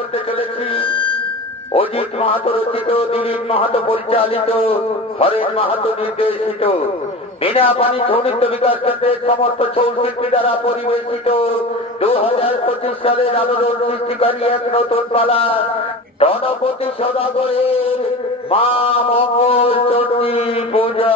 করতে চলেছি অজিত মাহাতো রচিত, দিলীপ মাহাতো পরিচালিত, হরেন মাহাতো নির্দেশিত, বিনা পানি সৌনিত্য বিকাশ কেন্দ্রের সমস্ত ছৌ শিল্পী দ্বারা পরিবেশিত 2025 সালের আলোড়ন সৃষ্টিকারী এক নতুন পালা গণপতি সদাগরের মা মঙ্গল চণ্ডী পূজা।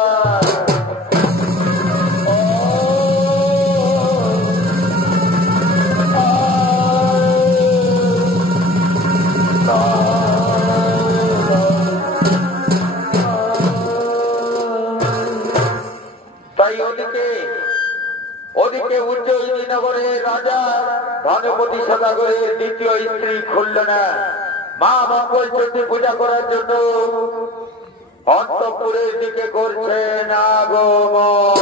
তাই ওদিকে উজ্জয়িনী নগরের রাজা গণপতি সদাগরের দ্বিতীয় স্ত্রী খুলনা মা মঙ্গল চণ্ডী পূজা করার জন্য অন্তঃপুরের দিকে করছেন আগমন।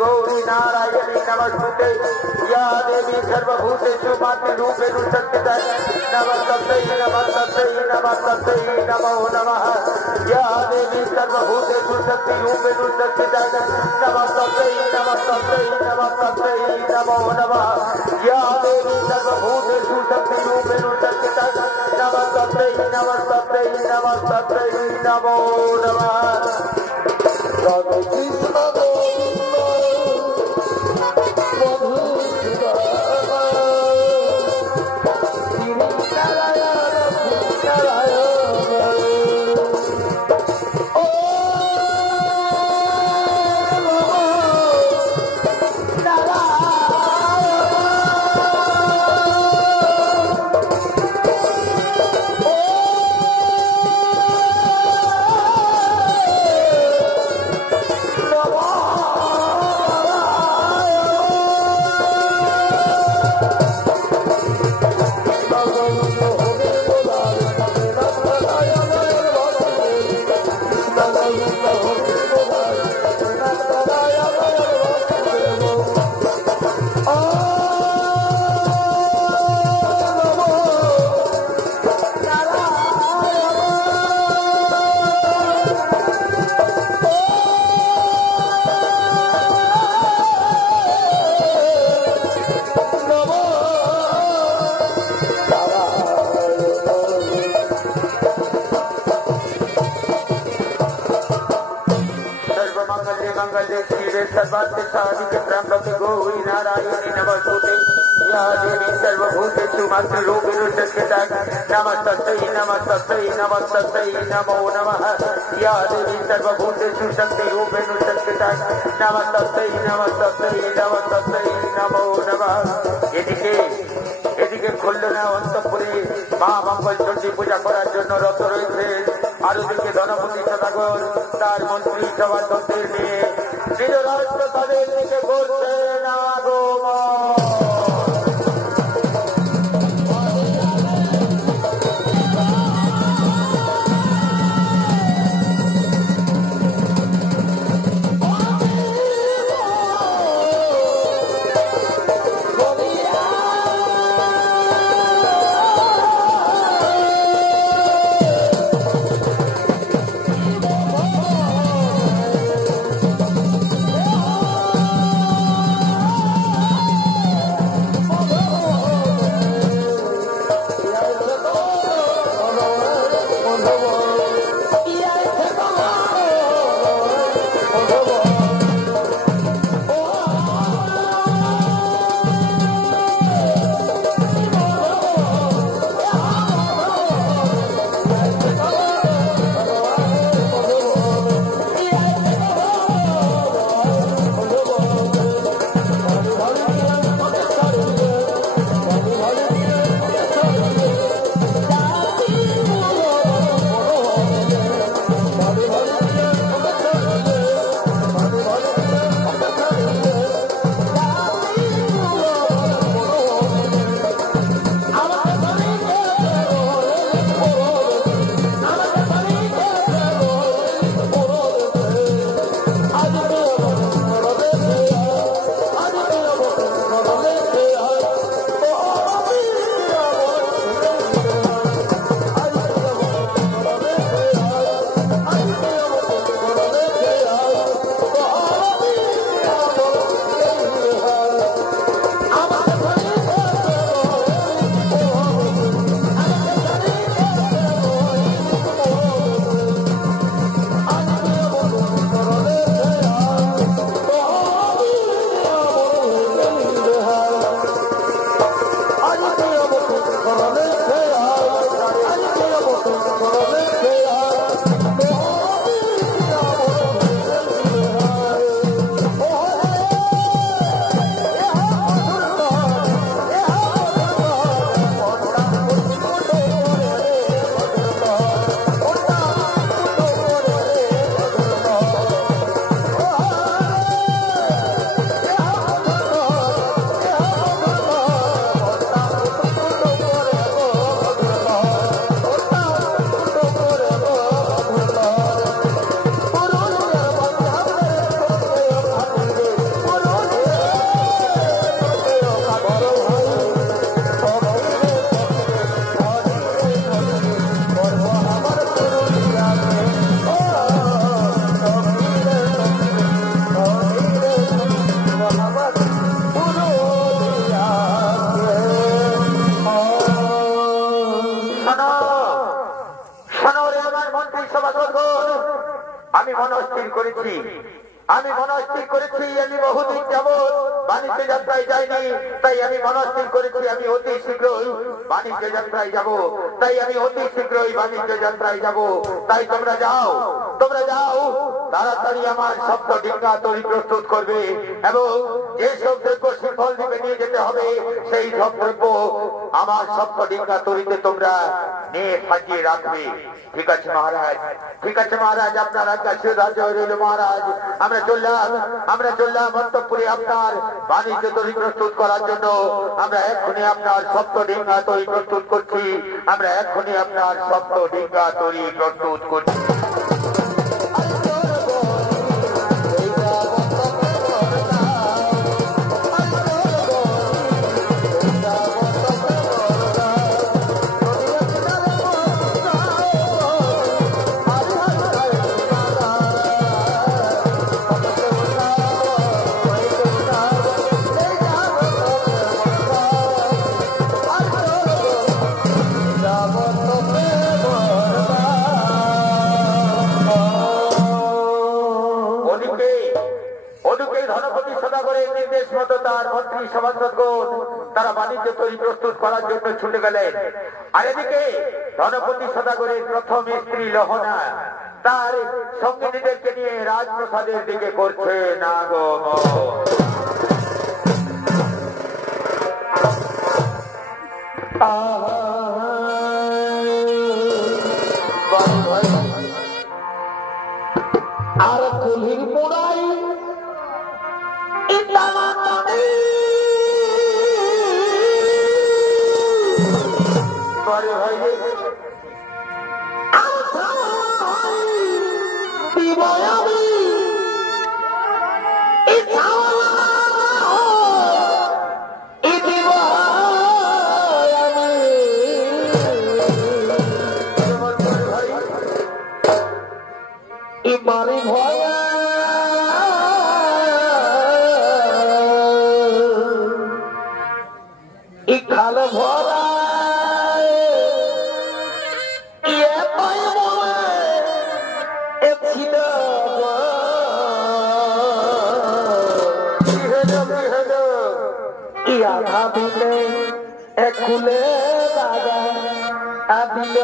गौरी नारायणी नमस्ते या देवी सर्वभूतेषु मातृरूपेण संस्थिता नमस्ते नमस्ते नमस्ते नमो नमः या देवी सर्वभूतेषु शक्तिरूपेण संस्थिता नमस्ते नमस्ते नमस्ते नमो नमः या देवी सर्वभूतेषु शक्तिरूपेण संस्थिता नमस्ते नमस्ते नमस्ते नमो नमः। राधे कृष्ण सर्वार्थ साधिके त्र्यंबके गौरी नारायणी नमोस्तुते या देवी सर्वभूतेषु मातृरूपेण संस्थिता नमस्तस्यै नमस्तस्यै नमस्तस्यै नमो नमः या देवी सर्वभूतेषु शक्तिरूपेण संस्थिता नमस्तस्यै नमस्तस्यै नमस्तस्यै नमो नमः। এদিকে খুলনা অন্তঃপুরে মা মঙ্গল চণ্ডী পূজা করার জন্য রত রয়েছে। আর ওদিকে ধনপতি সদাগর তার মন্ত্রী সভাসদের নিয়ে নিজ রাষ্ট্র তাদের দিকে করছে না আমি মনস্থির করেছি আমি বহুদিন যাবৎ বাণিজ্য যাত্রায় যাইনি, তাই আমি মনস্থির করেছি আমি অতি শীঘ্রই বাণিজ্য যাত্রায় যাব। তাই তোমরা যাও তাড়াতাড়ি আমার সপ্ত ডিঙ্গা তৈরি প্রস্তুত করবে এবং যে সব দ্রব্য সিংহল দ্বীপে নিয়ে যেতে হবে সেই সব দ্রব্য আমার সপ্ত ডিঙ্গা তৈরিতে তোমরা নিয়ে সাজিয়ে রাখবে। ঠিক আছে মহারাজ, আপনার আজ্ঞা শিরোধার্য রইল মহারাজ। আমরা চললাম অন্তঃপুরে আপনার বাণিজ্য তৈরি প্রস্তুত করার জন্য। আমরা এক্ষুনি আপনার সপ্ত ডিঙ্গা তৈরি প্রস্তুত করছি। সদাগরের নির্দেশ মতো তার মন্ত্রী সভাসদগণ তারা বাণিজ্য তৈরি প্রস্তুত করার জন্য ছুটে গেলেন। আর এদিকে ধনপতি সদাগরের প্রথম স্ত্রী লহনা তার সঙ্গিনীদেরকে নিয়ে রাজপ্রসাদের দিকে করছে আগমন। আর কুলির মোড়াই বাড়ি ভয়া খাল ভরা ছিল আধা দিলে এক খুলে দাদা আদিল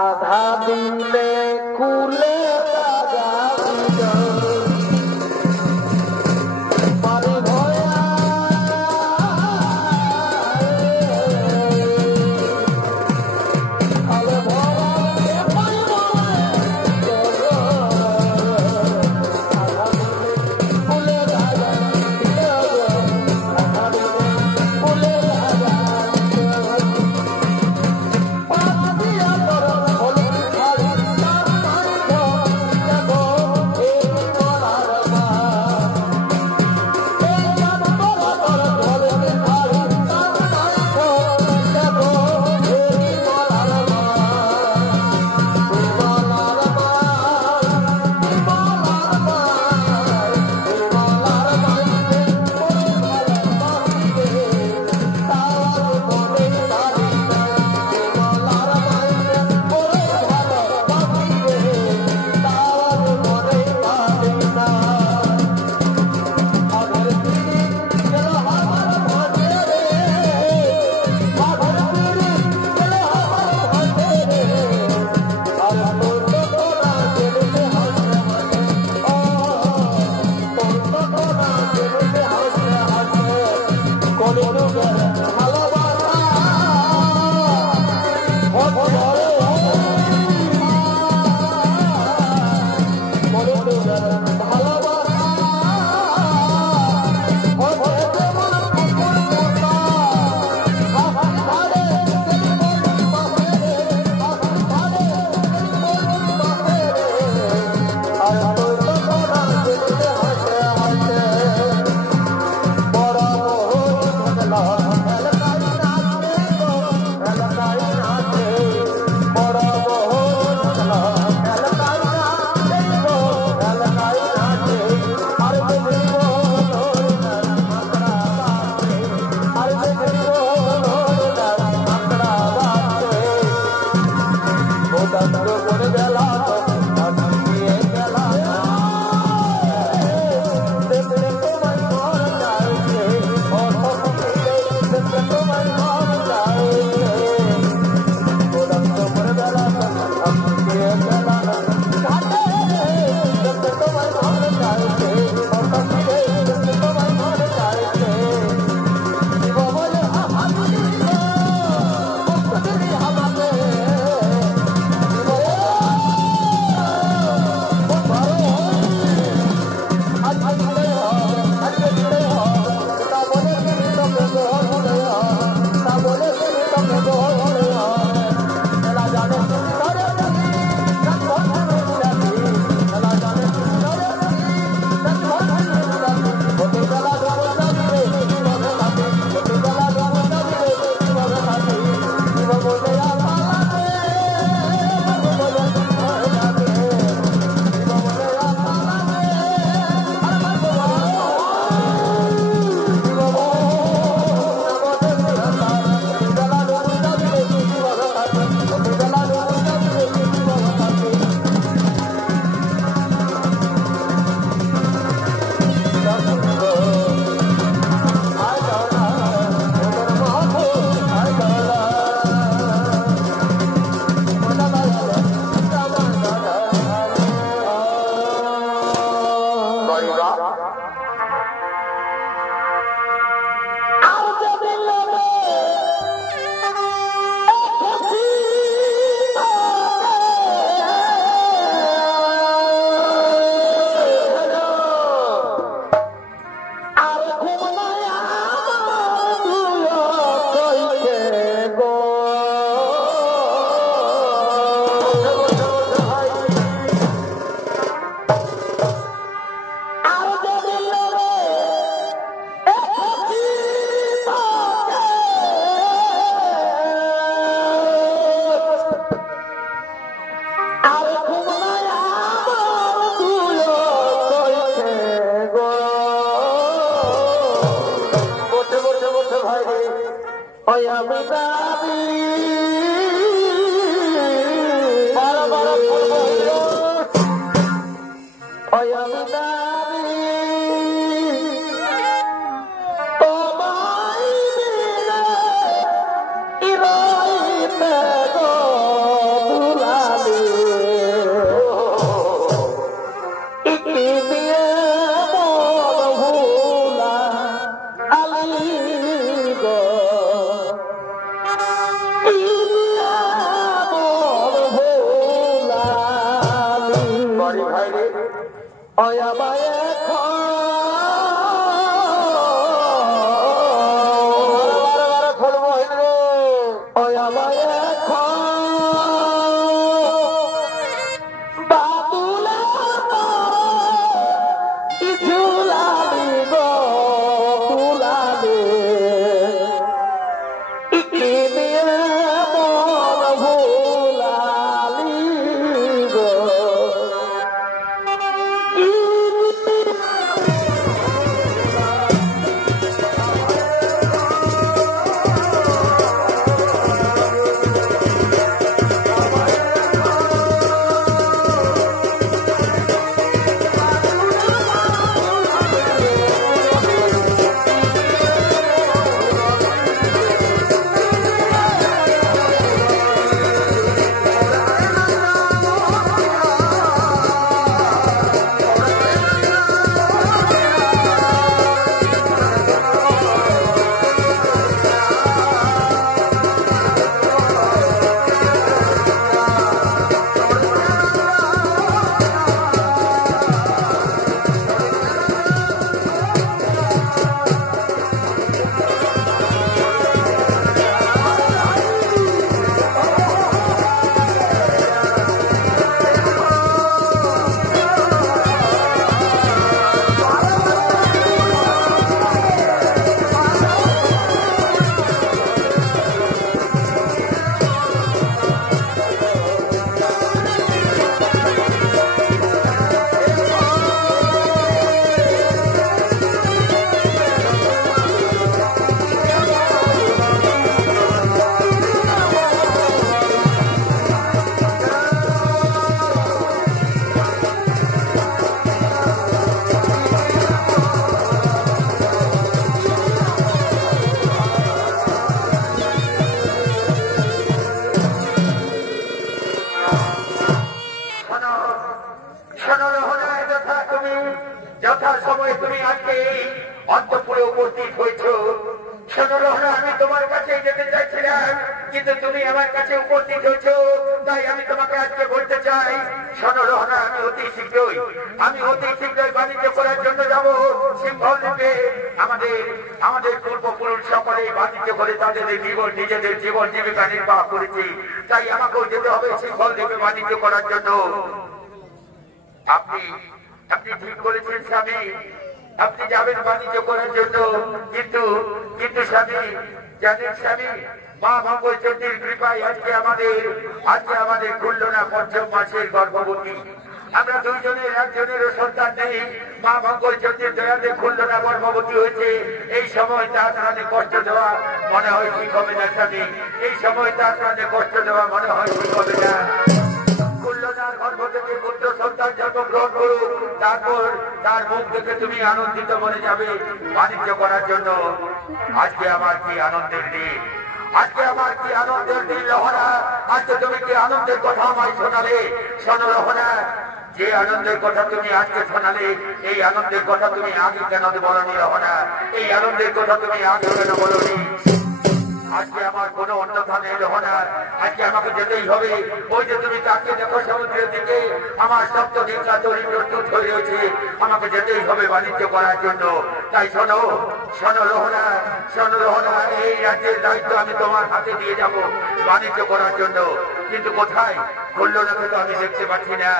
আধা দিলে কুলে বাড়ি ভয়া আলে ভরা কুলে ওই আমি দাবি ওই আমি দাবি তোমায় বিনা ইরাইতে গো দুলালি ইকি দিয়ে মন ভোলা আলি গো কিন্তু তুমি আমার কাছে উপস্থিত হয়েছ, তাই আমি তোমাকে আজকে বলতে চাই, শোনো রহনা, আমি অতি শীঘ্রই বাণিজ্য করার জন্য যাব সিংহল দ্বীপে। আমাদের পূর্বপুরুষ সকলে বাণিজ্য করে তাদের নিজেদের জীবন জীবিকা নির্বাহ করেছি, তাই আমাকেও যেতে হবে সিংহল দ্বীপে বাণিজ্য করার জন্য। আপনি ঠিক করেছেন স্বামী, আপনি যাবেন বাণিজ্য করার জন্য, কিন্তু স্বামী জানেন স্বামী, মা মঙ্গলচণ্ডীর কৃপায় আজকে আমাদের খুলনা পঞ্চম মাসের গর্ভবতী। আমরা দুইজনের একজনেরও সন্তান নেই, মা মঙ্গলচণ্ডীর দয়াতে খুলনা গর্ভবতী হয়েছে। এই সময় তার প্রাণে কষ্ট দেওয়া মনে হয় ঠিক হবে না স্বামী, এই সময় তার প্রাণে কষ্ট দেওয়া মনে হয় ঠিক হবে না। খুলনার গর্ভ থেকে পুত্র সন্তান জন্মগ্রহণ করুক, তারপর তার মুখ দেখে তুমি আনন্দিত মনে যাবে বাণিজ্য করার জন্য। আজকে আমার কি আনন্দের দিন, আজকে আমার কি আনন্দের দিন রহনা, আজকে তুমি কি আনন্দের কথা আমায় শোনালে। শোনো রহনা, যে আনন্দের কথা তুমি আজকে শোনালে, এই আনন্দের কথা তুমি আগে কেন বলনি রহনা, এই আনন্দের কথা তুমি আগে কেন বলনি। আজকে আমার কোনো অন্যথা নেই রহনা, আজকে আমাকে যেতেই হবে। ওই যে তুমি তাকে দেখো সমুদ্রের দিকে, আমার সপ্ত দিনটা তৈরি প্রস্তুত হয়ে রয়েছে, আমাকে যেতেই হবে বাণিজ্য করার জন্য। তাই শোনো রহনা, এই রাজ্যের দায়িত্ব আমি তোমার হাতে দিয়ে যাব বাণিজ্য করার জন্য। কিন্তু কোথায়? খুলনাকে তো আমি দেখতে পাচ্ছি না।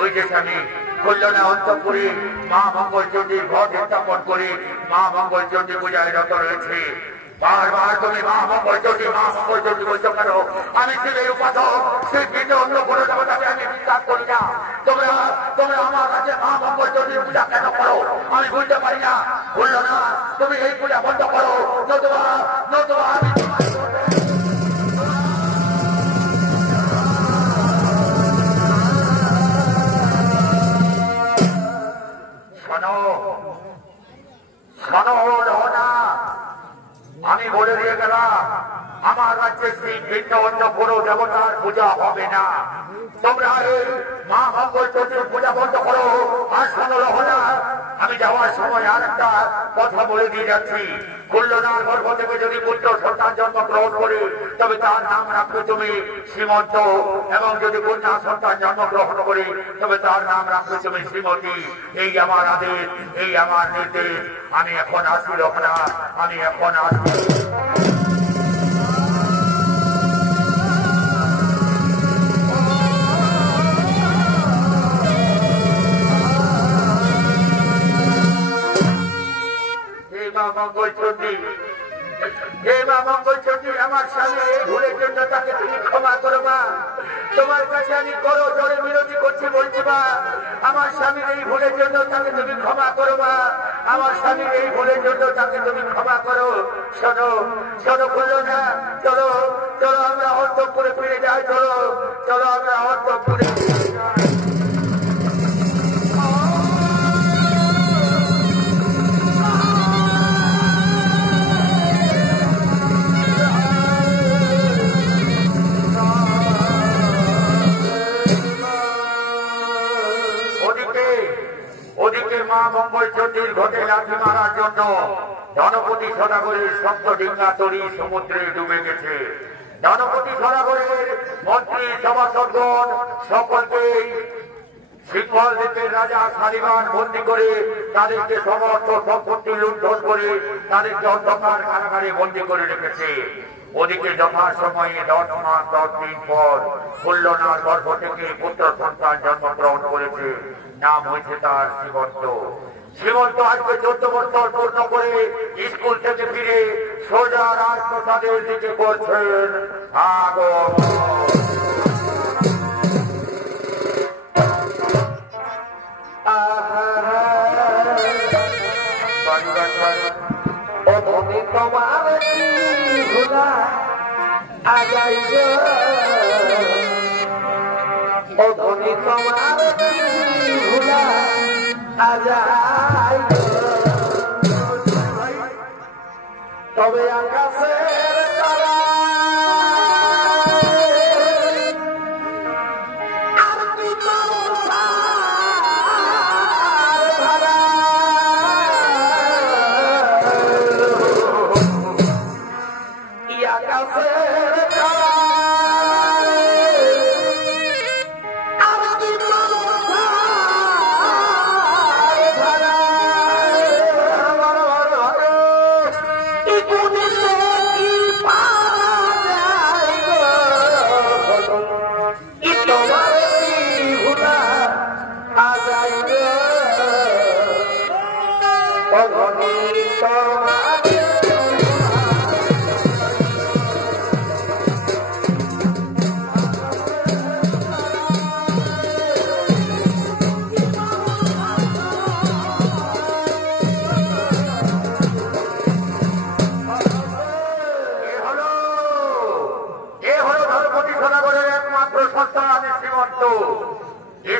ওই যে স্বামী, খুলনা অন্তঃপুরে মা মঙ্গলচণ্ডীর ঘট স্থাপন করে মা মঙ্গলচণ্ডী পূজায় রত রয়েছে। বারবার তুমি মা মঙ্গল চণ্ডী বলছো কেন? আমি শিবের উপাসক, সেই পিঠে অন্য কোনো দেবতাকে আমি বিশ্বাস করি না। তোমরা আমার কাছে মা মঙ্গল চণ্ডীর পূজা কেন করো আমি বুঝতে পারি না। বললো না তুমি এই পূজা বন্ধ করো, নতুবা আমি আমি বলে দিয়ে গেলাম আমার রাজ্যে সেই ভিন্ন অন্য কোনো দেবতার পূজা হবে না। তোমরা এই মা মঙ্গল চণ্ডীর পূজা বন্ধ করো। আর শোনো রহনা, আমি যাওয়ার সময় আর একটা কথা বলে দিয়ে যাচ্ছি। কল্যাণার গর্ভ থেকে যদি পুত্র সন্তান জন্মগ্রহণ করে তবে তার নাম রাখবে তুমি শ্রীমন্ত, এবং যদি কন্যা সন্তান জন্মগ্রহণ করে তবে তার নাম রাখবে তুমি শ্রীমতী। এই আমার আদেশ, এই আমার নির্দেশ। আমি এখন আসি রহনা, আমি এখন আসি। মঙ্গল চণ্ডী, আমার স্বামী ভুলের জন্য তাকে তুমি ক্ষমা করো মা। তোমার কাছে আমি করো জোরে বিরতি করছি, বলছি মা আমার স্বামীর এই ভুলের জন্য তাকে তুমি ক্ষমা করো মা। আমার স্বামীর এই ভুলের জন্য তাকে তুমি ক্ষমা করো। শোনো বললো না, চলো আমরা অন্তঃপুরে ফিরে যাই। চলো আমরা অন্তঃপুরে ফিরে যাই। মা মঙ্গল চণ্ডীর ঘটে লাঠি মারার জন্য ধনপতি সদাগরের সপ্ত ডিঙ্গা তরি সমুদ্রে ডুবে গেছে। ধনপতি সদাগরের মন্ত্রী সভাসদগণ সকলকেই সিংহল দেশের রাজা শালিবান বন্দী করে তাদেরকে সমস্ত সম্পত্তি লুণ্ঠন করে তাদেরকে অন্ধকার কারাগারে বন্দী করে রেখেছে। ওদিকে যথাসময়ে 10 মাস 10 দিন পর কল্যাণার গর্ভ থেকে পুত্র সন্তান জন্মগ্রহণ করেছে। নাম হয়েছে তার শ্রীমন্ত। আজকে 14 বছর পূর্ণ করে স্কুল থেকে ফিরে সোজা রাজপ্রসাদের দিকে করছেন তোমার ভুলা আগাই অধনি তোমার ভুলা আজাই তবে আকাশের তারা আর কি ধারা আকাশের তারা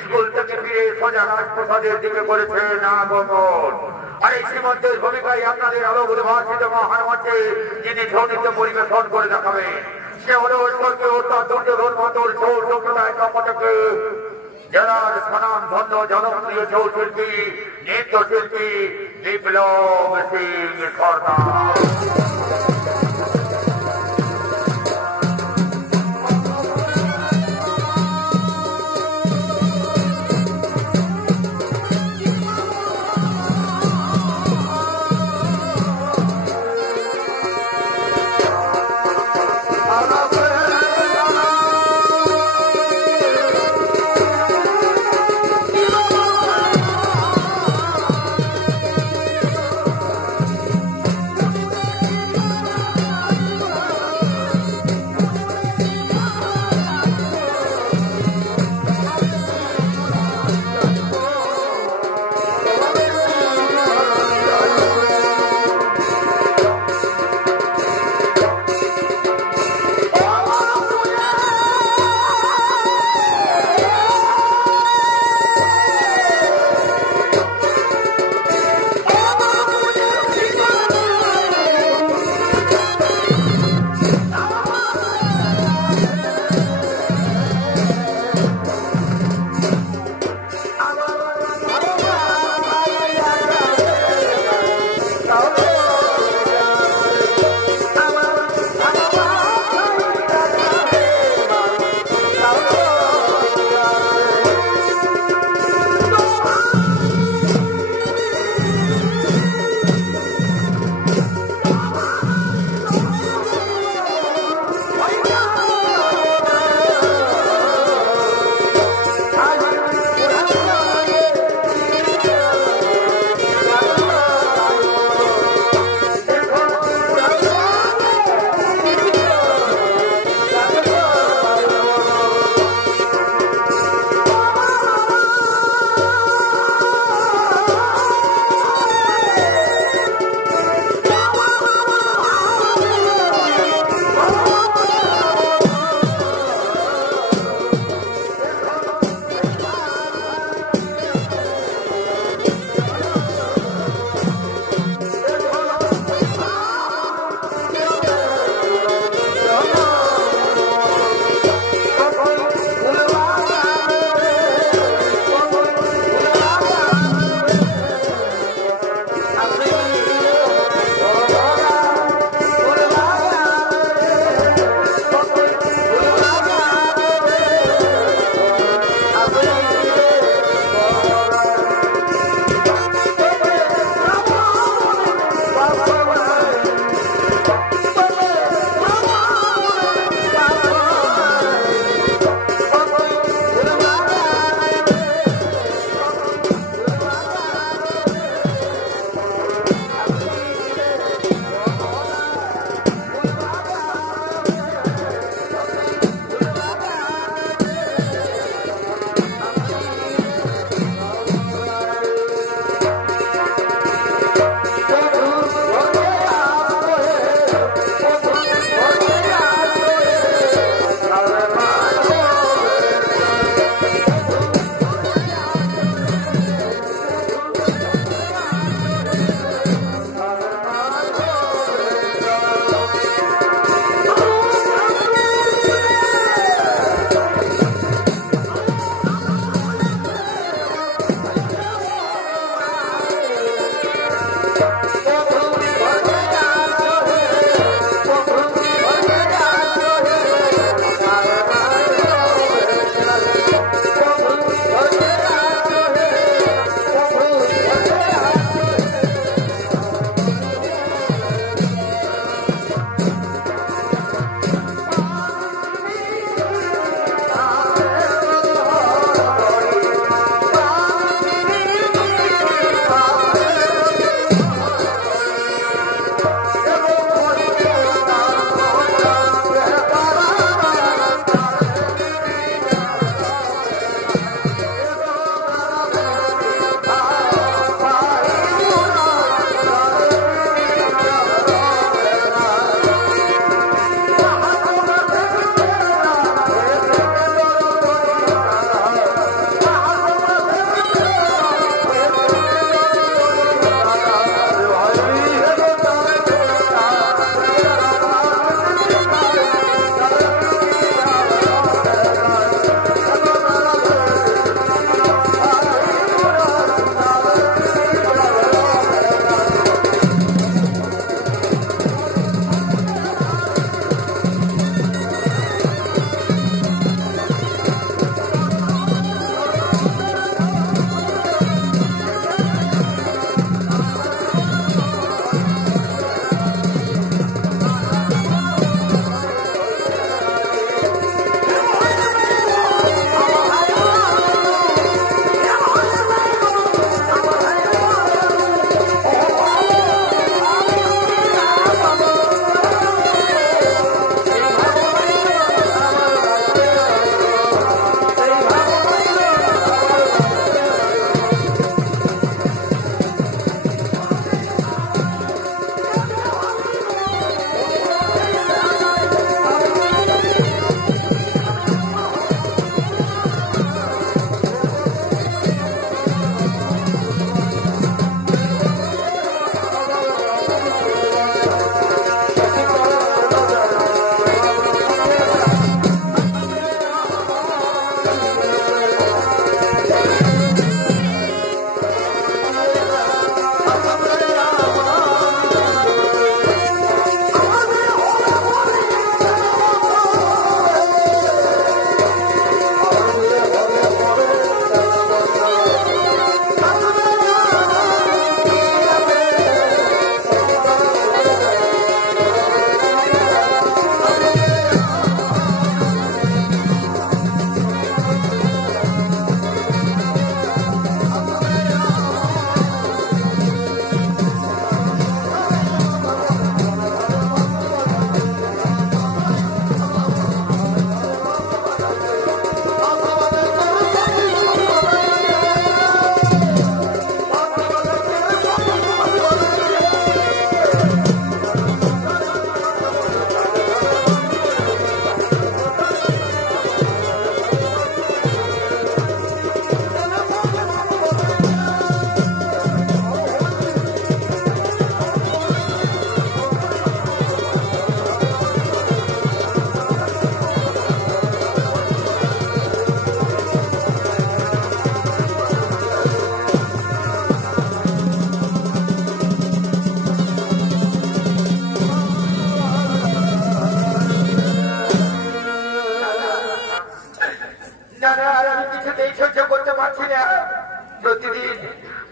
স্কুল থেকে ফিরে সোজা রাজপ্রসাদের দিকে করেছেন আগমন। আর এই শ্রীমন্তের ভূমিকায় আপনাদের আলোকভাষিত মহান মঞ্চে যিনি সৌন্দর্য পরিবেশন করে দেখাবেন সে হল স্বর্গীয় অর্থাৎ দুর্যোধন মন্ডল ছৌ সম্প্রদায় কর্মটাকে জেলার স্বনাম ধন্য জনপ্রিয় ছৌ শিল্পী নৃত্যশিল্পী বিপ্লব সিং সরকার।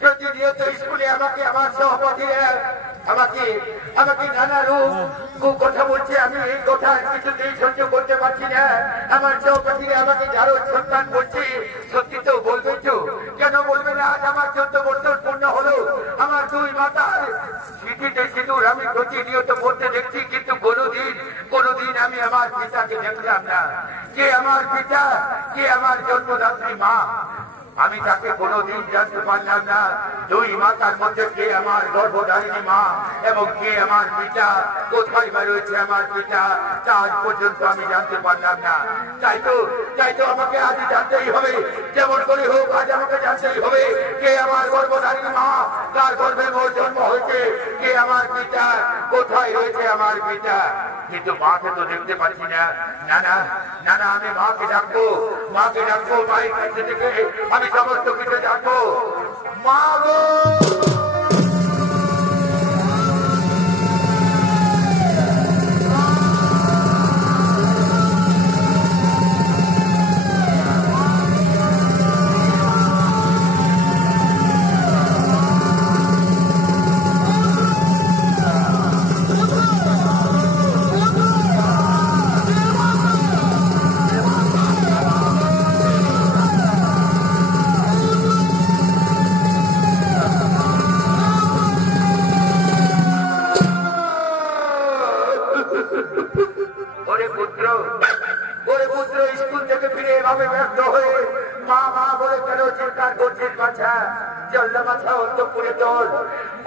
প্রতিনিয়ত স্কুলে আমাকে আমার সহপাঠীরা আমাকে আমাকে নানা রূপ কথা বলছে। আমি এই কথা কিছুতেই সহ্য করতে পারছি না। আমার সহপাঠীরা আমাকে যারো সন্তান বলছে। সত্যি তো বলবে তো, কেন বলবে না? আজ আমার 14 বছর পূর্ণ হলো। আমার দুই মাতার স্মৃতিতে সিঁদুর আমি প্রতিনিয়ত পড়তে দেখছি, কিন্তু কোনোদিন আমি আমার পিতাকে দেখলাম না। কে আমার পিতা, কে আমার জন্মদাত্রী মা, আমি তাকে কোনোদিন জানতে পারলাম না। দুই মাতার মধ্যে কে আমার গর্ভধারিণী মা এবং কে আমার পিতা, কোথায় রয়েছে আমার পিতা, তা আজ পর্যন্ত আমি জানতে পারলাম না। তাই তো আমাকে আজ জানতেই হবে, যেমন করে হোক আজ আমাকে জানতেই হবে কে আমার গর্ভধারিণী মা, কার গর্ভে মোর জন্ম হয়েছে, কে আমার পিতা, কোথায় রয়েছে আমার পিতা। কিন্তু মাকে তো দেখতে পাচ্ছি না। না না, আমি মাকে ডাকবো, মায়ের কাছে থেকে আমি সমস্ত কিছু জানবো। মা গো,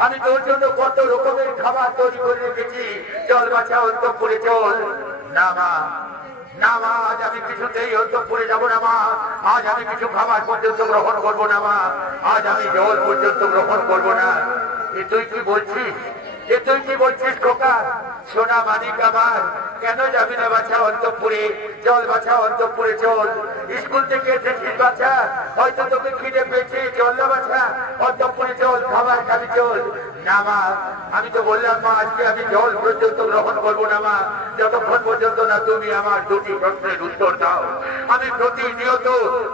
আমি তোর জন্য কত রকমের খাবার তৈরি করে রেখেছি। চল বাছা, অন্তঃপুরে চল। না মা, আজ আমি কিছুতেই অন্তঃপুরে যাবো না মা। আজ আমি কিছু খাবার পর্যন্ত গ্রহণ করবো না মা। আজ আমি জল পর্যন্ত গ্রহণ করবো না। তুই কি বলছিস খোকা? সোনা মানিক আমার, কেন যাবি না বাছা অন্তঃপুরে? চল বাছা, অন্তঃপুরে চল। স্কুল থেকে এসেছিস বাছা, হয়তো তোকে খিদে পেয়েছে। চল না বাছা, অন্তঃপুরে চল, খাবার খাবি চল। না মা, আমি তো বললাম মা, আজকে আমি জল পর্যন্ত গ্রহণ করবো না মা, যতক্ষণ পর্যন্ত না তুমি আমার দুটি প্রশ্নের উত্তর দাও। আমি প্রতিনিয়ত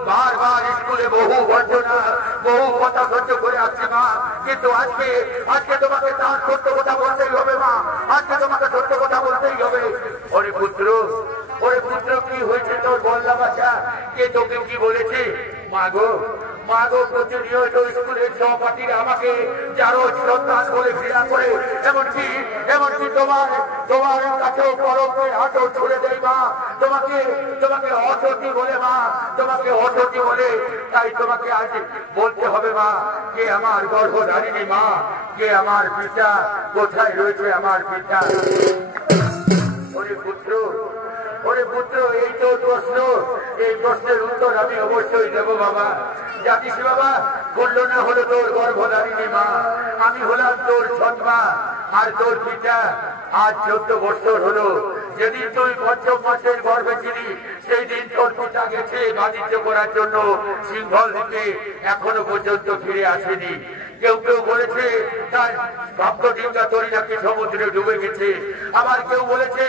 বারবার স্কুলে বহু বঞ্চনা, বহু কথা সহ্য করে আসছি মা, কিন্তু আজকে তোমাকে তার সত্য কথা বলতেই হবে মা। আজকে তোমাকে সত্য কথা বলতেই হবে। ওরে পুত্র, কি হয়েছে তোর? বললা বাচ্চা, কে তোকে কি বলেছে? মা গো, প্রতিনিয়ত স্কুলের সহপাঠীরা আমাকে যারো সন্তান বলে ঘৃণা করে, এমনকি তোমার কাছেও কলমের হাতও ছুড়ে দেয় মা। তোমাকে অসতী বলে মা, তোমাকে অসতী বলে। তাই তোমাকে আজ বলতে হবে মা, কে আমার গর্ভধারিণী মা, কে আমার পিতা, কোথায় রয়েছে আমার পিতা। ওরে পুত্র, এই তো প্রশ্ন, এই প্রশ্নের উত্তর আমি অবশ্যই দেব বাবা। জানিস বাবা, বললো না হলো তোর গর্ভধারিণী মা, আমি হলাম তোর সৎমা আর তোর পিতা। আজ 14 বছর হলো যেদিন তুই 5ম মাসের গর্ভে ছিলি, সেই দিন তোর পিতা গেছে বাণিজ্য করার জন্য সিংহল দ্বীপে, এখনো পর্যন্ত ফিরে আসেনি। কেউ বলেছে তার ভাগ্য ডিঙ্গা তরি নাকি সমুদ্রে ডুবে গেছে, আবার কেউ বলেছে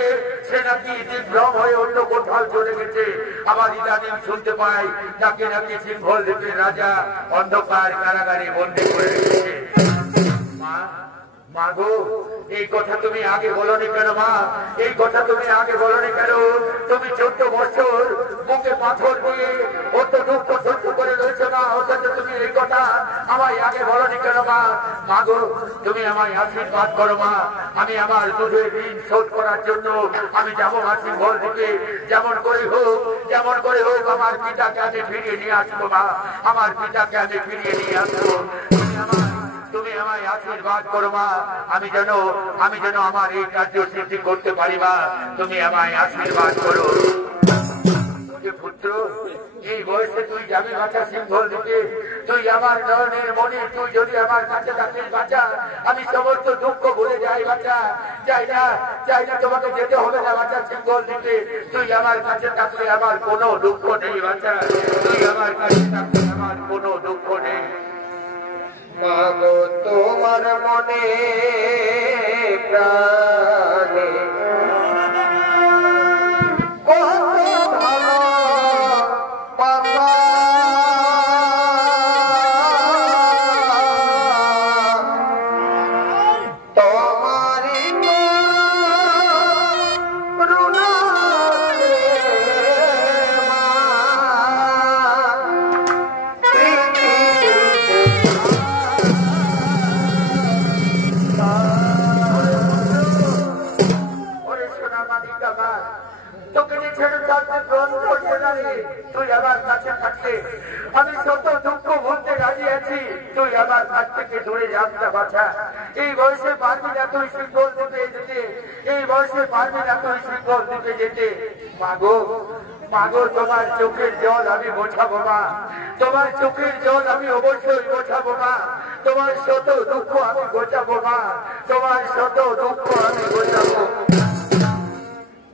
সে নাকি দিগ্ভ্রম হয়ে অন্য কোথাও চলে গেছে, আবার ইদানিং শুনতে পাই তাকে নাকি সিংহল দ্বীপের রাজা অন্ধকার কারাগারে বন্দী করে রেখেছে। মা গো, এই কথা তুমি আগে বলনি কেন মা? এই কথা তুমি আগে বলনি কেন? তুমি 14 বছর বুকে পাথর দিয়ে অত দুঃখ সহ্য করে রয়েছে না, অথচ তুমি এই কথা আমায় আগে বলনি কেন মা? মা গো, তুমি আমায় আশীর্বাদ করো মা। আমি আমার দুধের ঋণ শোধ করার জন্য আমি যাবো সিংহল থেকে। যেমন করে হোক আমার পিতাকে আমি ফিরিয়ে নিয়ে আসবো মা, আমার পিতাকে আমি ফিরিয়ে নিয়ে আসবো। তুমি আমায় আশীর্বাদ করো মা, আমি যেন আমার এই কার্য সিদ্ধি করতে পারি মা। তুমি আমায় আশীর্বাদ করো। পুত্র, এই বয়সে তুই যাবি বাচ্চা সিংহল দিকে? তুই আমার নয়নের মনে, তুই যদি আমার কাছে থাকিস বাচ্চা, আমি সমস্ত দুঃখ ভুলে যাই বাচ্চা। চাই না তোমাকে যেতে হবে না বাচ্চা সিংহল দিকে। তুই আমার কাছে থাকলে আমার কোনো দুঃখ নেই বাচ্চা, তুই আমার কাছে থাকলে আমার কোনো দুঃখ নেই। মাগো, তোমার মনে প্রাণে কত ভালো বাবা, দিয়েছি, তুই আমার হাত থেকে দূরে যাস না বাছা। এই বয়সে পারবি না তুই সিংহল দ্বীপে যেতে, এই বয়সে পারবি না তুই সিংহল দ্বীপে যেতে। মাগো মাগো, তোমার চোখের জল আমি বোঝাবো মা, তোমার চোখের জল আমি অবশ্যই বোঝাবো মা, তোমার শত দুঃখ আমি বোঝাবো মা, তোমার শত দুঃখ আমি বোঝাবো।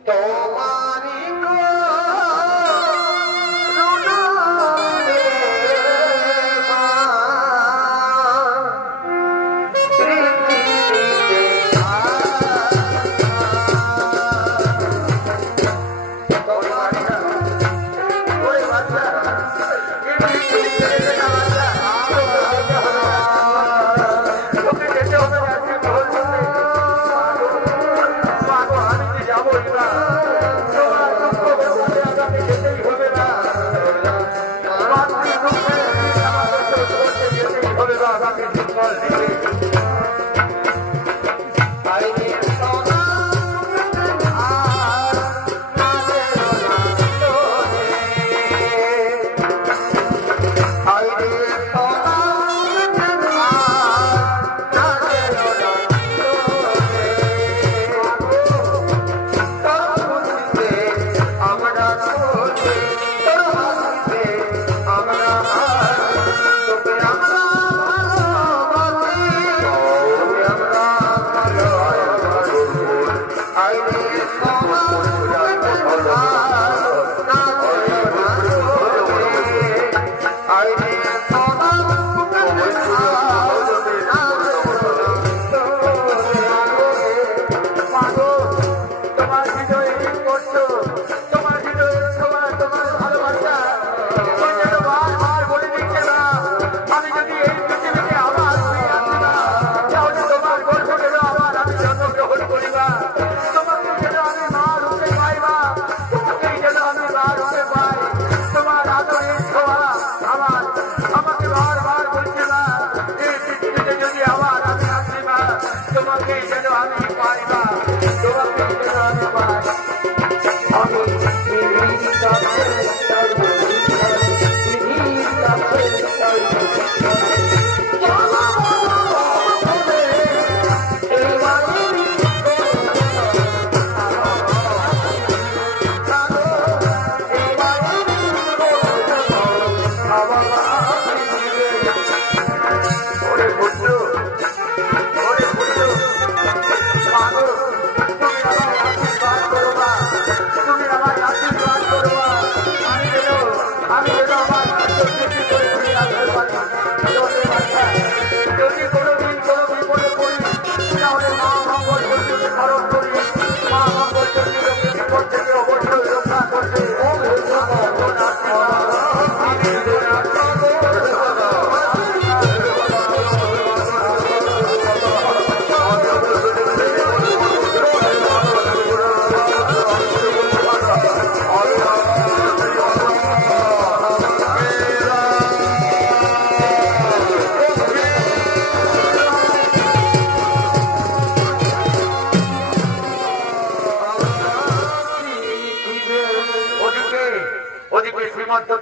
তোমারি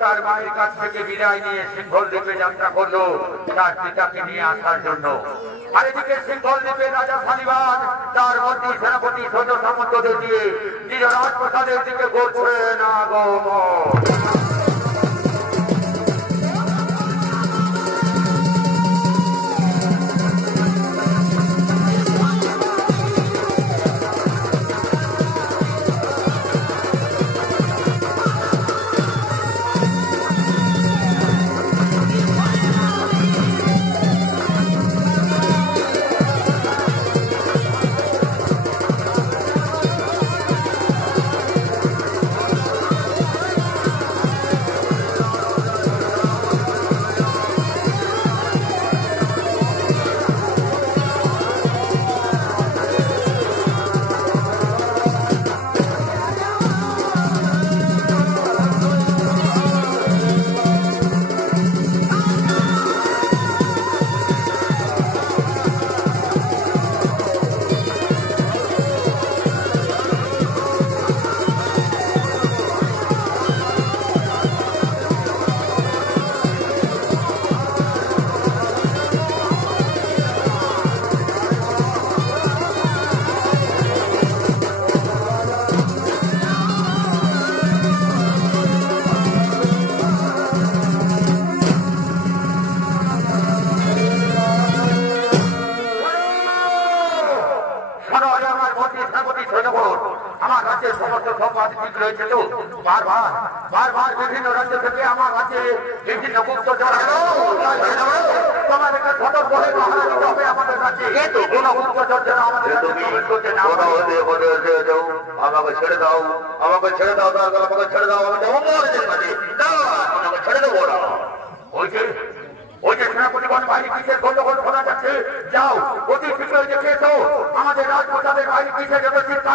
তার মায়ের কাছ থেকে বিদায় নিয়ে সিংহল দ্বীপে যাত্রা করলো তার পিতাকে নিয়ে আসার জন্য। আর এদিকে সিংহল দ্বীপের রাজা শালিবান তার মন্ত্রী সেনাপতি সৈন্য সামন্তদের দিয়ে নিজ রাজপ্রাসাদের দিকে ঘুরছেন আগমন। সব ঠিক রয়েছে তো? বারবার বিভিন্ন রাজ্য থেকে আমার কাছে বিভিন্ন গুপ্তচর তোমাদেরকে সতর্ক হয়ে পাহারা দিতে হবে আমাদের কাছে। কোনো গুপ্তচর যেন আমাদের করতে না আমাকে ছেড়ে দাও, আমাকে ছেড়ে দাও, আমাকে ছেড়ে দাও, আমি আমাকে ছেড়ে দেবো না। ওই যে সেনাপতিগণ বাহিনী কিসের গন্ডগোল শোনা যাচ্ছে, যাও অতি শীঘ্রই দেখে এসো আমাদের রাজপ্রসাদের বাহিনী কিসের যত চিন্তা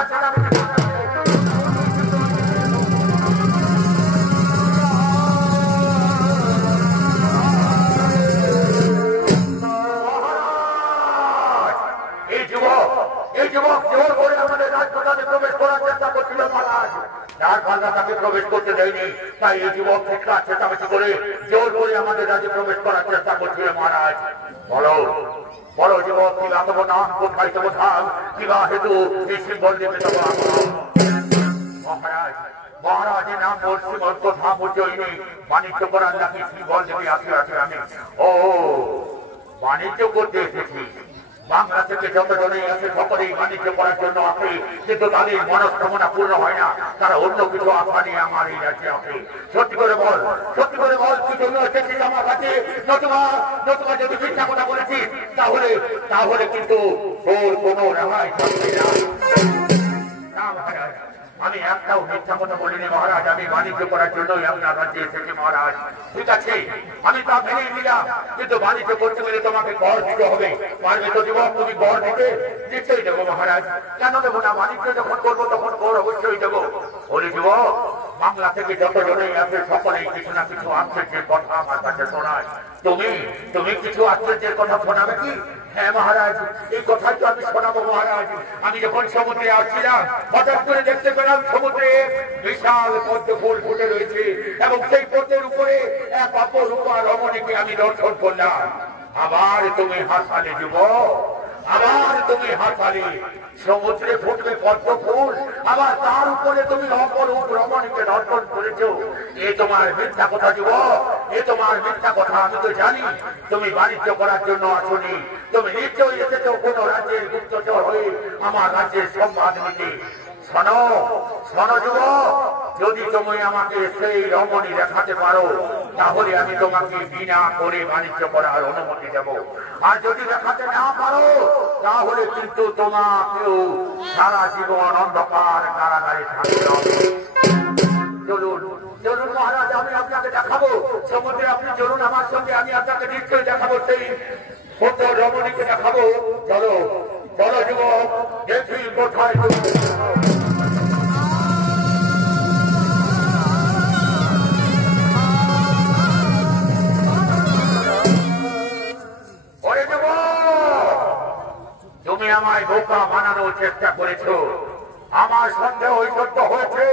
এই যুবক জোর করে আমাদের রাজপ্রসাদে প্রবেশ করার চেষ্টা করছিল মহারাজ। যার পাল্লা তাকে প্রবেশ করতে দেয়নি, তাই এই যুবক চিৎকার চেঁচামেচি করে জোর করে আমাদের রাজ্যে প্রবেশ করার চেষ্টা করছিল মহারাজ। বলো বলো যুবক, কি লাভ নাম কোথায় তব ধাম, কিবা হেতু এই সিম্বল দেবে তব মহারাজ। মহারাজের নাম বলছি কথা বুঝইনি, বাণিজ্য করার নাকি সিম্বল দেবে আসে আমি। ও বাণিজ্য করতে এসেছি। বাংলা থেকে যতজনেই আছে সকলেই বাণিজ্য করার জন্য আসে, কিন্তু তাদের মনস্কামনা পূর্ণ হয় না, তারা অন্য কিছু আশা নিয়ে আমার এই রাজ্যে আসে। সত্যি করে বল কি জন্য এসেছিস আমার কাছে? নতুবা যদি মিথ্যা কথা বলেছিস তাহলে কিন্তু তোর কোনো রেহাই থাকবে না মহারাজ। আমি একটাও মিথ্যা কথা বলিনি মহারাজ, আমি বাণিজ্য করার জন্যই আপনার রাজ্যে এসেছি মহারাজ। ঠিক আছে, আমি তা মেনে নিলাম, কিন্তু বাণিজ্য করতে গেলে তোমাকে কর দিতে হবে। পারবে তো যুবক তুমি কর দিতে? নিশ্চয়ই দেবো মহারাজ, কেন দেবো না? বাণিজ্য যখন করবো তখন কর অবশ্যই দেবো। বলি যুবক, বাংলা থেকে যতজনেই আছে সকলেই কিছু না কিছু আশ্চর্যের কথা আমার কাছে শোনায়। তুমি কিছু আশ্চর্যের কথা শোনাবে কি? হ্যাঁ মহারাজ, এই কথাই তো আমি শোনাবো মহারাজ। আমি যখন সমুদ্রে আসছিলাম হঠাৎ করে দেখতে পেলাম সমুদ্রে বিশাল পদ্ম ফুল ফুটে রয়েছে, এবং সেই পদ্মের উপরে এক অপরূপা রমণীকে আমি দর্শন করলাম। আবার তুমি হাসালে যুবক, আবার তুমি হাসালে। সমুদ্রে ফুটবে পদ্ম ফুল, আবার তার উপরে তুমি অপরূপ রমণীকে দর্শন করেছো। এ তোমার মিথ্যা কথা যুবক, এ তোমার মিথ্যা কথা। আমি তো জানি তুমি বাণিজ্য করার জন্য আসনি, তুমি নিশ্চয়ই এসেছো কোন রাজ্যের গুপ্তচর হয়ে আমার রাজ্যের সম্মান নিতে। শোনো যুবক, যদি তুমি আমাকে সেই রমণী দেখাতে পারো তাহলে আমি তোমাকে বিনা করে বাণিজ্য করার অনুমতি দেব, আর যদি দেখাতে না পারো তাহলে কিন্তু তোমাকেও সারা জীবন অন্ধকার কারাগারে থাকতে হবে। চলুন মহারাজ, আমি আপনাকে দেখাবো সমুদ্রে, আপনি চলুন আমার সঙ্গে, আমি আপনাকে নিশ্চয়ই দেখাবো সেই সুন্দর রমণীকে দেখাবো। চলো যুবক, দেখি কোথায় তুমি আমায় বোকা বানানোর চেষ্টা করেছো। আমার সন্দেহ সত্য হয়েছে,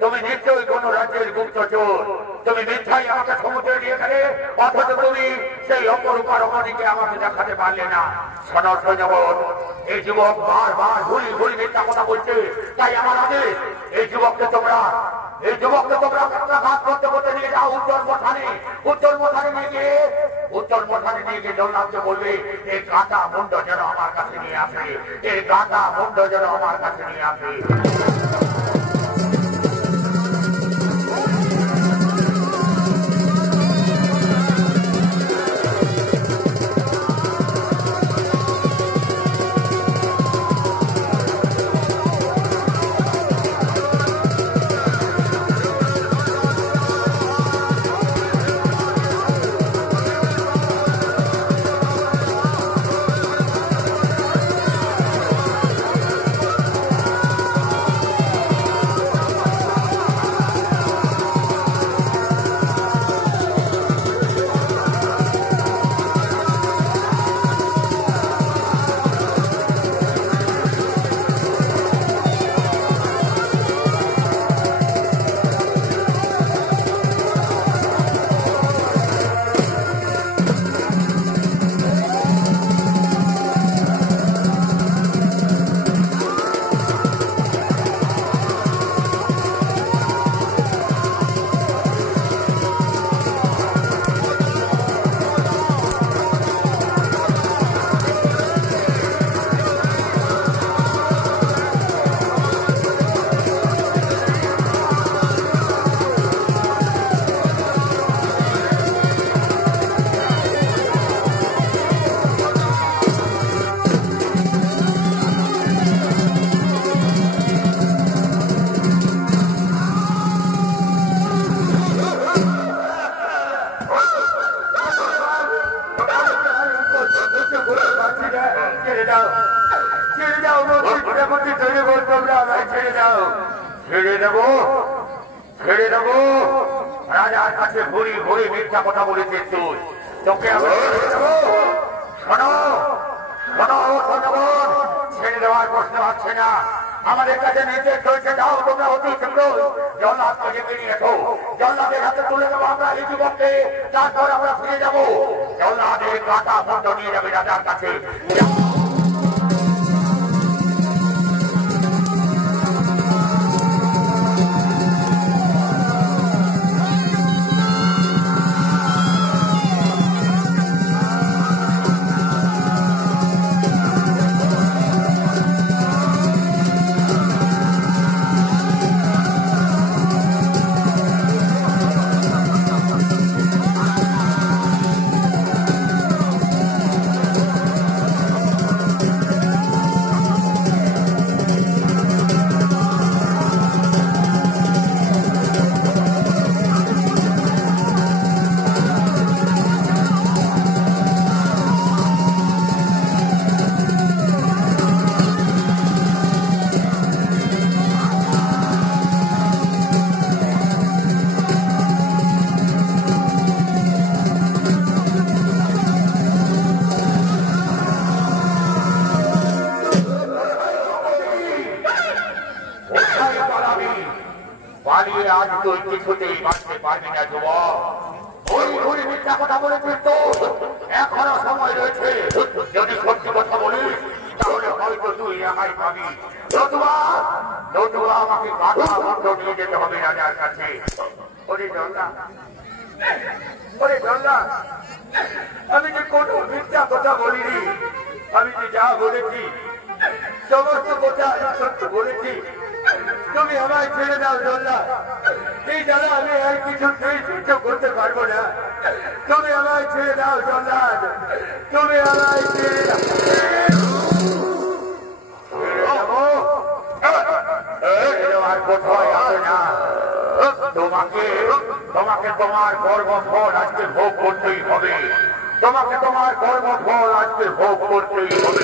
তুমি নিশ্চয়ই কোন রাজ্যের গুপ্তচর। তুমি মিথ্যাই আমাকে সমুদ্রে নিয়ে গেলে, অথচ তুমি সেই অপরূপা রমণীকে আমাকে দেখাতে পারলে না। শোনো সৈন্যবর, এই যুবক বারবার ঘুরি মিথ্যা কথা বলছে, তাই আমার আদেশ এই যুবককে তোমরা ঘাত করতে নিয়ে যাও উত্তর মথানে নিয়ে গিয়ে দৌড়াতে বলবে এই গাঁদা মুন্ড যেন আমার কাছে নিয়ে আসে, এই গাঁদা মুন্ড যেন আমার কাছে নিয়ে আসে। ছেড়ে দাও ছেড়ে দাও প্রতি তৈরি কর তোমরা আমায় ছেড়ে দাও ছেড়ে দেবো রাজার কাছে ঘুরি ঘুরি মিথ্যা কথা বলেছিস তুই তোকে আমি শোনো ছেড়ে দেওয়ার প্রশ্ন আসছে না আমাদের কাছে নির্দেশ হয়েছে যাও তোমরা অতি শীঘ্র জল্লাদকে ডেকে নিয়ে এসো জল্লাদের হাতে তুলে দেবো আমরা এই যুবককে তারপর আমরা ফিরে যাবো জল্লাদের কাটা বন্ধ নিয়ে যাবে রাজার কাছে কিছুতেই বাঁচতে পারবি না যুবক ঘুরি মিথ্যা কথা বলেছিস তো এখনো সময় রয়েছে যদি সত্যি কথা বলিস তাহলে হয়তো তুই রেহাই পাবি নতুবা আমাকে কাটা বন্ধ নিয়ে যেতে হবে রাজার কাছে ওরে জল্লা আমি যে কোনো মিথ্যা কথা বলিনি আমি যে যা বলেছি সমস্ত কথা আমি সত্য বলেছি তুমি আমায় ছেড়ে দাও জল্লা এই জ্বালা আমি আর কিছুতেই সহ্য করতে পারবো না তুমি আমায় ছেড়ে দাও জল্লাদ তুমি আমায় ছেড়ে দাও কোথায় আসে না তোমাকে তোমার কর্মফল আজকে ভোগ করতেই হবে তোমাকে তোমার কর্মফল আজকে ভোগ করতেই হবে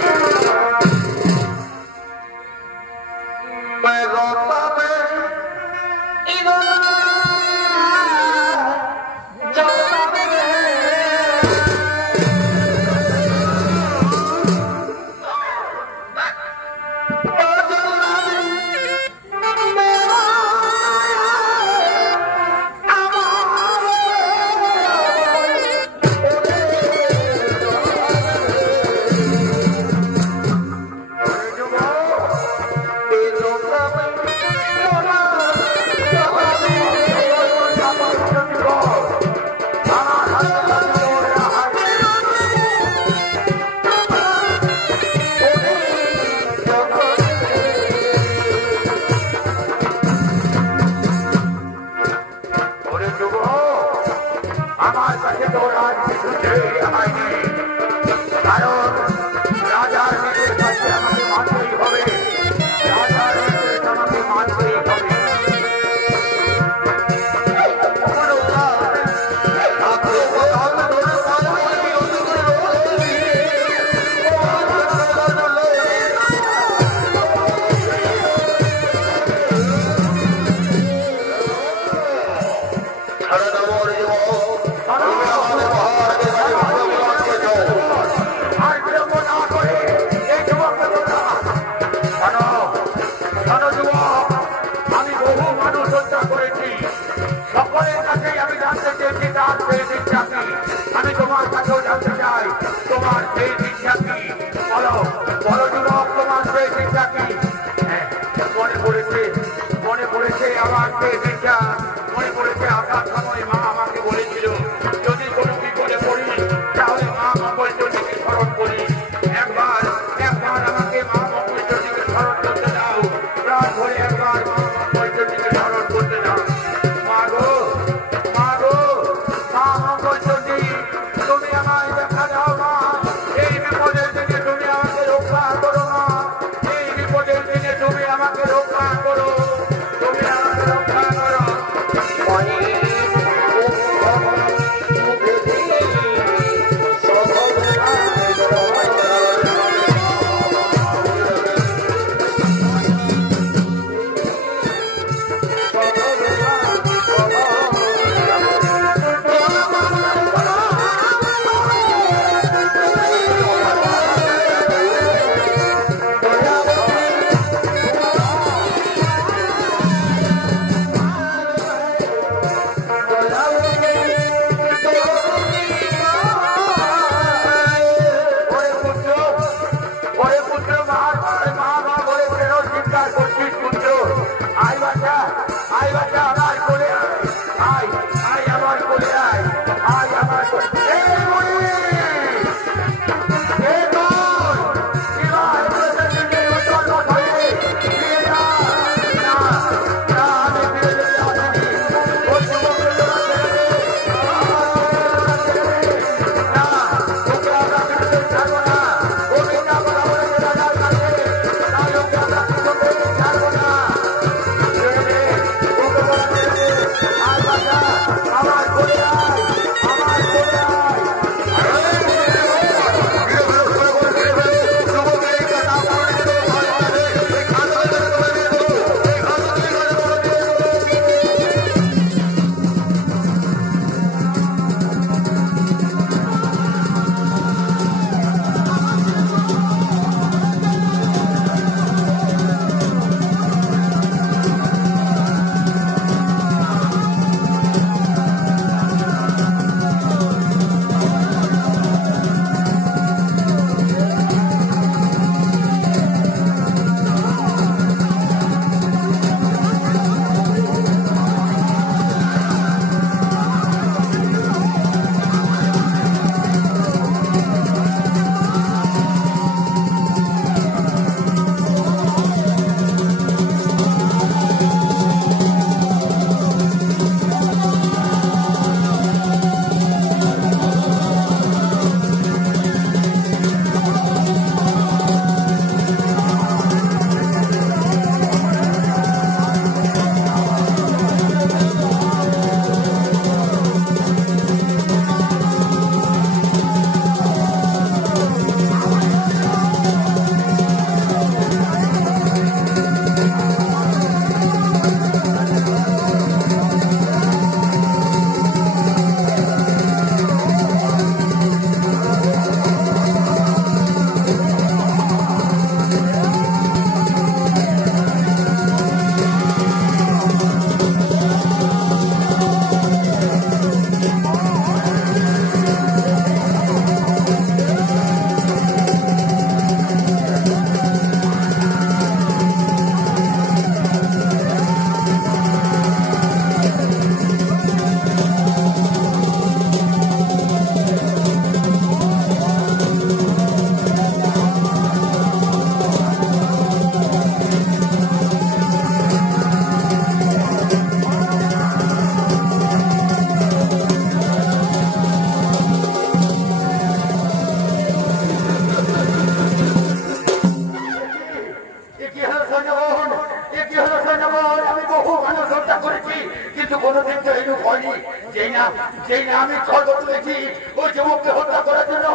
যেই না আমি খড়গ তুলেছি ওই যুবককে হত্যা করার জন্য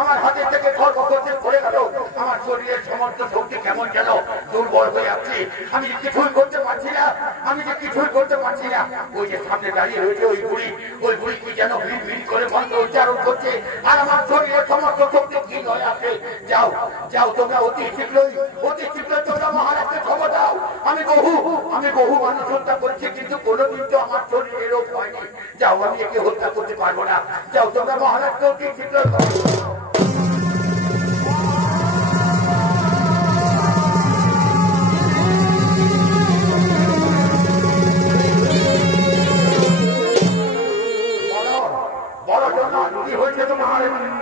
আমার হাতে থেকে খড়গ পড়ে গেল। আমার শরীরের সমস্ত শক্তি কেমন যেন দুর্বল হয়ে যাচ্ছে। আমি যে কিছুই করতে পারছি না, আমি যে কিছুই করতে পারছি না। ওই যে সামনে দাঁড়িয়ে রয়েছে ওই বুড়ি কি যেন ভিড় ভিড় করে মন্ত্র উচ্চারণ করছে, আর আমার শরীরের সমস্ত শক্তি ক্ষীণ হয়ে আছে। যাও যাও তোমরা অতি শীঘ্রই তোমরা মহারাজকে খবর দাও। আমি বহু মানুষ হত্যা করেছি, কিন্তু কোনোদিন তো আমার শরীরে রোগ হয়নি। যাও, আমি একে হত্যা করতে পারবো না। যাও তোমরা মহারাজকে অতি শীঘ্রই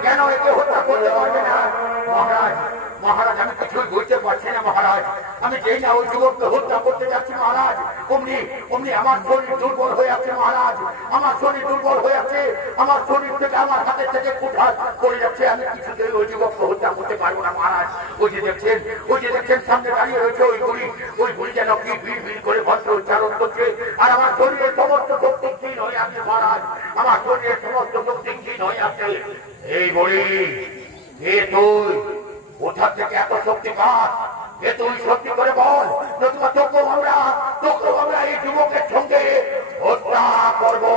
কেন একে হত্যা করতে পারবে না? মহারাজ আমি কিছুই বুঝতে পারছি না মহারাজ। আমি যেই না ওই যুবককে হত্যা করতে যাচ্ছি মহারাজ, অমনি আমার শরীর দুর্বল হয়ে আছে মহারাজ। আমার শরীর দুর্বল হয়ে আছে, আমার শরীর থেকে আমার হাতের থেকে কুঠার পড়ে যাচ্ছে। আমি কিছুতেই ওই যুবককে হত্যা করতে পারবো না মহারাজ। ওই যে দেখছেন সামনে দাঁড়িয়ে রয়েছে ওই বুড়ি যেন কি ভিড় ভিড় করে মন্ত্র উচ্চারণ করছে, আর আমার শরীরের সমস্ত শক্তি ক্ষীণ হয়ে আছে মহারাজ। আমার শরীরের সমস্ত শক্তি ক্ষীণ হয়ে আছে। এই বুড়ি, এ তুই কোথা থেকে এত শক্তি পাস? এ তুই সত্যি করে বল, নতুবা তোকে আমরা এই যুবকের সঙ্গে হত্যা করবো।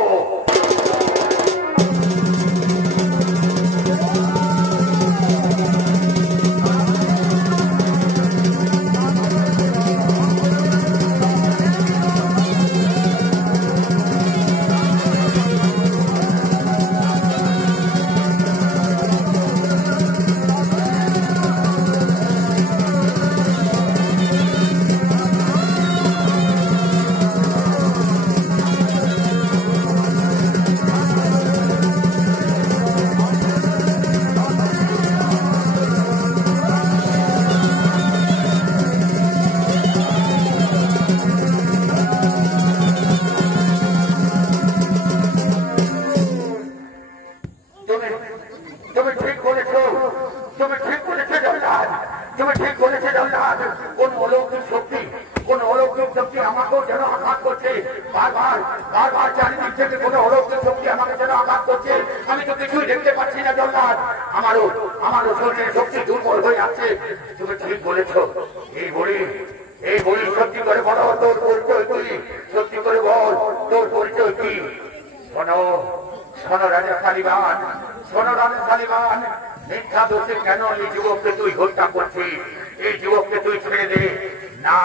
আমারও শরীরের শক্তি দুর্বল হয়ে আছে। তুমি ঠিক বলেছ। এই বলি সত্যি করে বলো, তোর পরিচয় তুই সত্যি করে বল, তোর পরিচয় কি? শোনো রাজা সালিবান, মিথ্যা দোষে কেন এই যুবককে তুই হত্যা করছিস? এই যুবককে তুই ছেড়ে দে না।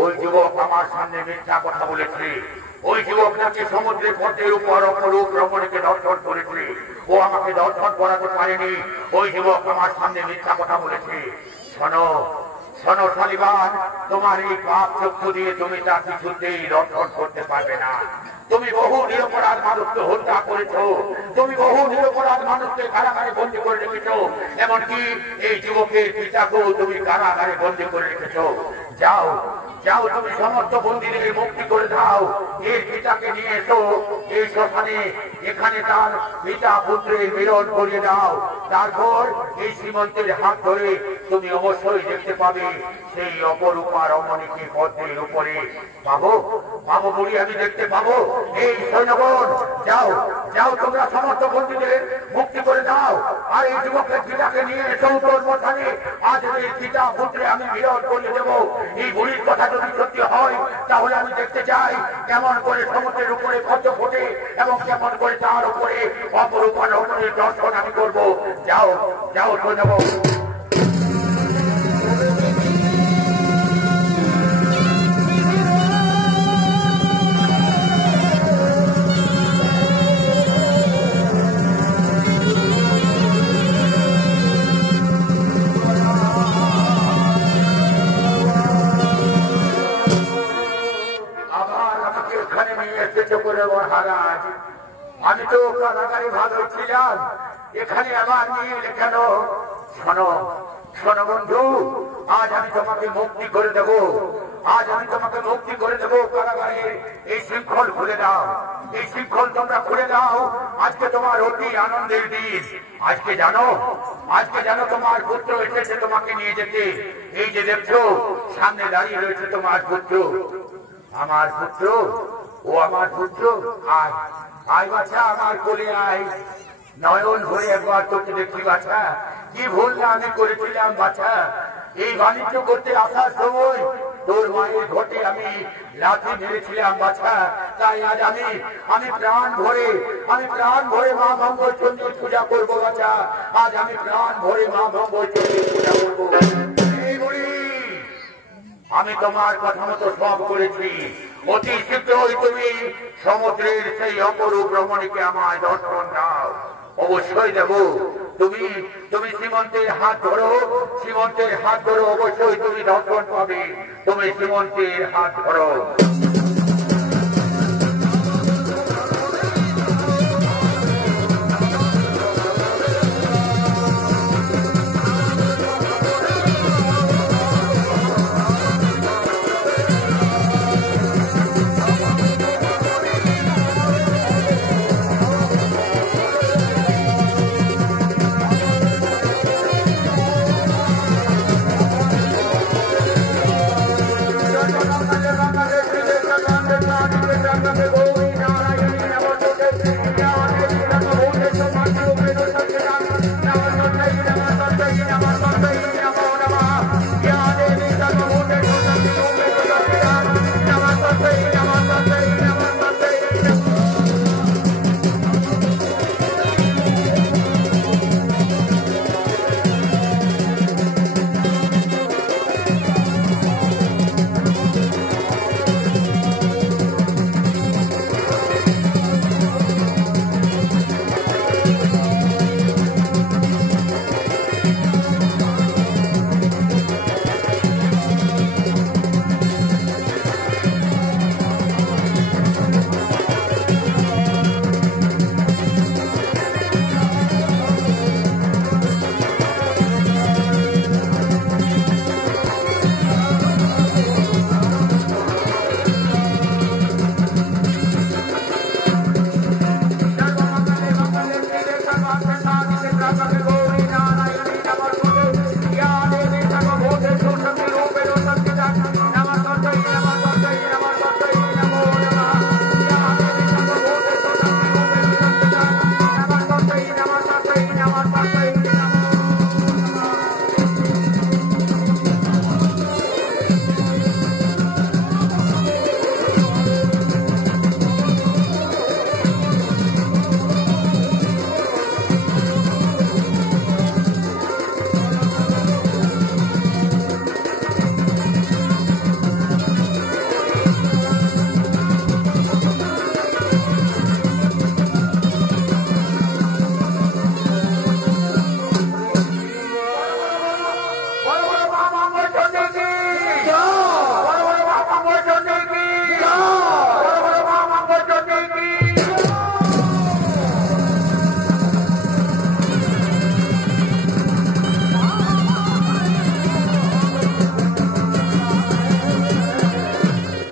ওই যুবক আমার সামনে মিথ্যা কথা বলেছে। ওই যুবক নাকি সমুদ্রের পথের উপর অপরূপ রমণীকে দর্শন করেছে। ও আমাকে দর্শন করাতে পারেনি। ওই যুবক আমার সামনে মিথ্যা কথা বলেছে। শোনো সালিবান, তোমার এই পাপ চক্ষু দিয়ে তুমি তা কিছুতেই দর্শন করতে পারবে না। তুমি বহু নিরপরাধ মানুষকে হত্যা করেছো, তুমি বহু নিরপরাধ মানুষকে কারাগারে বন্দী করে রেখেছো, এমনকি এই যুবকের পিতাকেও তুমি কারাগারে বন্দী করে রেখেছো। যাও তুমি সমস্ত বন্দীদের মুক্তি করে দাও। এর পিতাকে নিয়ে এসো এই শ্মশানে, এখানে তার পিতা পুত্রের মিলন করিয়ে দাও। তারপর এই শ্রীমন্তের হাত ধরে তুমি অবশ্যই দেখতে পাবে সেই অপরূপা রমণীকে পদ্মের উপরে পাবো বলি আমি দেখতে পাবো। এই সৈন্যগণ, যাও তোমরা সমস্ত বন্দীদের মুক্তি করে দাও, আর এই যুবকের পিতাকে নিয়ে এসো তোর শ্মশানে। আজ এই পিতা পুত্রে আমি মিলন করিয়ে দেবো। এই বুড়ির কথা যদি সত্যি হয়, তাহলে আমি দেখতে চাই কেমন করে সমুদ্রের উপরে পদ্ম ফোটে এবং কেমন করে তার উপরে অপরূপা রমণীর দর্শন আমি করবো। যাও সৈন্যগণ। মহারাজ, আমি তো কারাগারে ভালো ছিলাম, এখানে আমার নিয়ে কেন? শোনো বন্ধু, আজ আমি তোমাকে মুক্তি করে দেবো। কারাগারে এই শৃঙ্খল খুলে দাও, এই শৃঙ্খল তোমরা খুলে দাও। আজকে তোমার অতি আনন্দের দিন। আজকে জানো তোমার পুত্র এসেছে তোমাকে নিয়ে যেতে। এই যে দেখছো সামনে দাঁড়িয়ে রয়েছে তোমার পুত্র। আমার পুত্র ও আমার পুত্র, আয় আয় বাছা, আমার কোলে আয়। নয়ন ভরে একবার তোকে দেখি বাছা, কি ভুল না আমি করেছিলাম বাছা। এই বাণিজ্য করতে আসার সময় তোর মায়ের ঘটে আমি লাথি মেরেছিলাম বাছা। তাই আজ আমি প্রাণ ভরে মা মঙ্গল চণ্ডীর পূজা করবো বাছা। আজ আমি প্রাণ ভরে মা মঙ্গল চণ্ডীর পূজা করবো। এই বুড়ি, আমি তোমার কথা মতো সব করেছি। অতি শীঘ্রই তুমি সমুদ্রের সেই অপরূপ রমণীকে আমায় দর্শন দাও। অবশ্যই দেব। তুমি সীমন্তের হাত ধরো, অবশ্যই তুমি দর্শন পাবে। তুমি সীমন্তের হাত ধরো।